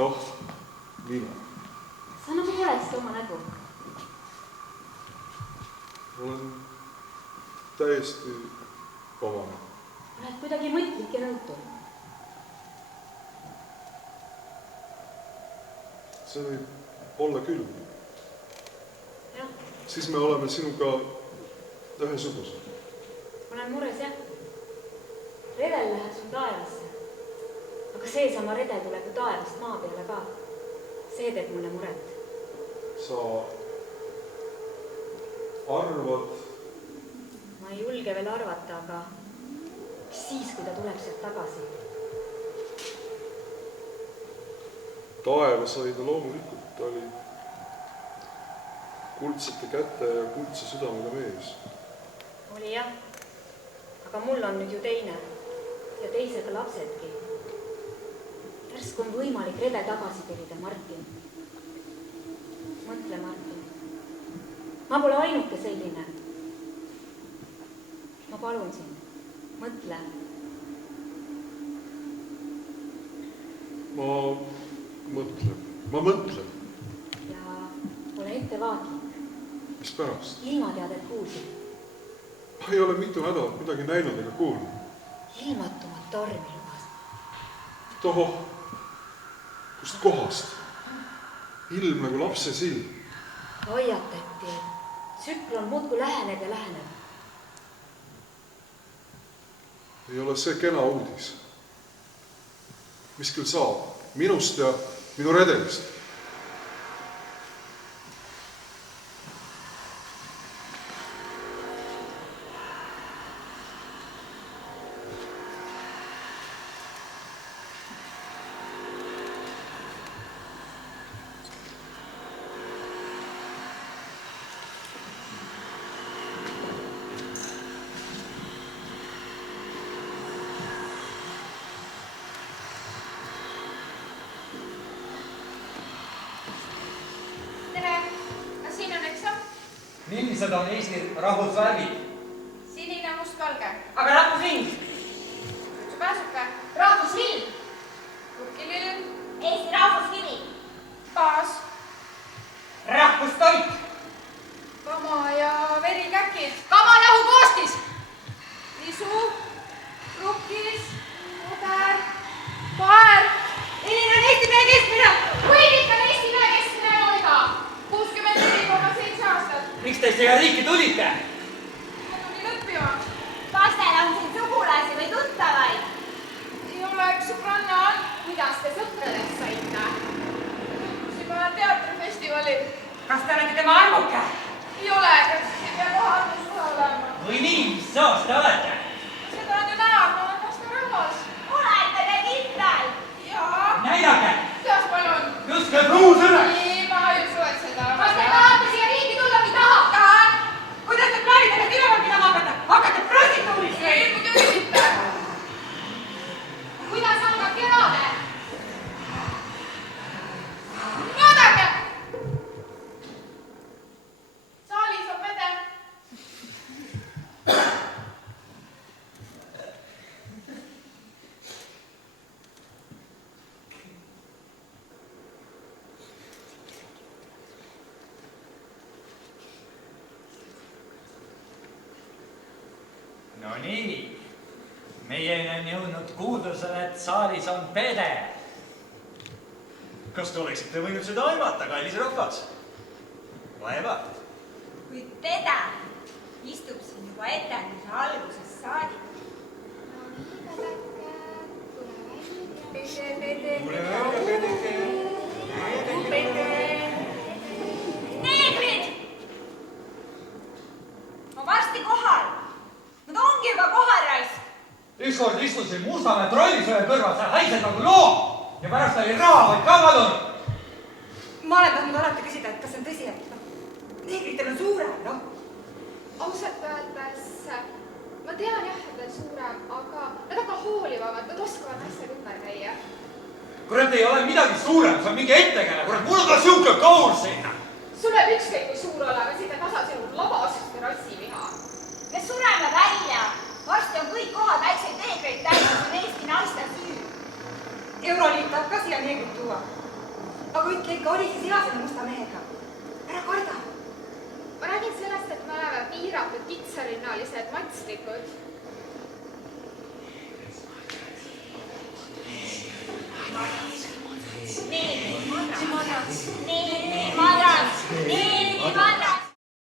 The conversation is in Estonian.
Noh, mina. Sa nagu valesti oma nägu. Olen täiesti oma. Oled kuidagi mõtlik ja nõutu. See võib olla küll. Jah. Siis me oleme sinuga ühesugused. Olen mures, jah. Redel läheb sul taevasse. Aga seesama redel tuleb ju taevast maa peale ka. See teeb mulle muret. Sa arvad? Ma ei julge veel arvata, aga mis siis, kui ta tuleb sealt tagasi? Taeva sai ta loomulikult, ta oli kuldsete käte ja kuldse südamega mees. Oli jah, aga mul on nüüd ju teine ja teisega lapsedki. Järsku on võimalik rede tagasi terida, Martin. Mõtle, Martin. Ma pole ainuke selline. Ma palun sind, mõtle. Ma mõtlen. Ja ole ettevaatlik. Mis pärast? Ilmateadet kuulsid. Ma ei ole mitu nädalat midagi näinud ega kuulnud. Ilmatumat tormi lubas. Toho, kust kohast? Ilm nagu lapse silm. Hoiatati, et tsüklon muudku läheneb ja läheneb. Ei ole see kena uudis. Mis küll saab? Minust ja minu redelist. Millised on Eesti rahvusvärvid? Sinine, mustvalge. Aga rahvuslind? Pääsuke. Rahvuslind. Rukkilill. Eesti rahvuskivi. Baas. Rahvustoit. Kama ja verikäkid. Kamalahu koostis. Isu. Rukkis. Puder. Paer. Milline on Eesti mehe keskmine? Kuivik on Eesti mehe keskmine eluiga. 64,7 aastat. Miks te siia riiki tulite? Ma tulin õppima. Kas teil on siin sugulasi või tuttavaid? Ei ole üks sõbranna. Kuidas te sõpradeks saite? Tutvusime teatrifestivalil. Kas te olete tema armuke? Ei ole, kas ei pea kohaldus suhe olema. Või nii, mis soos te olete? Seda on ju näha, ma olen lasterahvas. Olete te kindel? Jaa. Näidake! Kuidas palun? Just ka pruusõne! Ei, ma ei usu, et seda. Kas te tahate siia riiki tulla või taha? Tahan. Kuidas te plaanite need üleval pidama hakata? Hakkate prostituuris või? Ei, muidugi mitte. Kuidas algab kevade? Vaadake! Saalis on vede. No nii, meieni on jõudnud kuuldusele, et saalis on pede. Kas te oleksite võinud seda aimata, kallis rahvas? Vaevalt. Kui pede istub siin juba etenduse algusest saadik. Tule välja, pedeke. Neegrid! Ma varsti kohal. Nad ongi juba kohal, raisk. Ükskord istusin Mustamäe trollisöö kõrval, sa haised nagu loom ja pärast oli raha vaid ka kadunud. Ma olen tahtnud alati küsida, et kas on tõsi, et neegritel on suurem, noh. Ausalt öeldes, ma tean jah, et on suurem, aga nad väga hoolivavad, nad oskavad naistega ümber käia. Kurat, ei ole midagi suurem, see on mingi ettekene, kurat, mul on ka siuke kaur sinna. Sul võib ükskõik kui suur olema, siit on tasa sinu labasust ja rassiliha. Me sureme välja. Varsti on kõik kohad väikseid neegreid täis, on Eesti naiste süü. Euroliit tahab ka siia neegrit tuua. aga ütle ikka, oli see sina selle musta mehega? Ära karda. ma räägin sellest, et me oleme piiratud, kitsarinnalised, matslikud. Nii,